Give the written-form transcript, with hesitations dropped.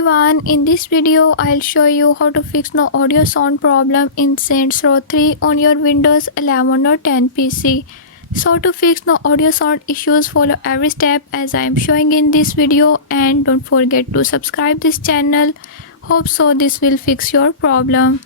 everyone, in this video I'll show you how to fix no audio sound problem in Saints Row 3 on your Windows 11 or 10 PC. So to fix no audio sound issues, follow every step as I am showing in this video, and don't forget to subscribe this channel. Hope so this will fix your problem.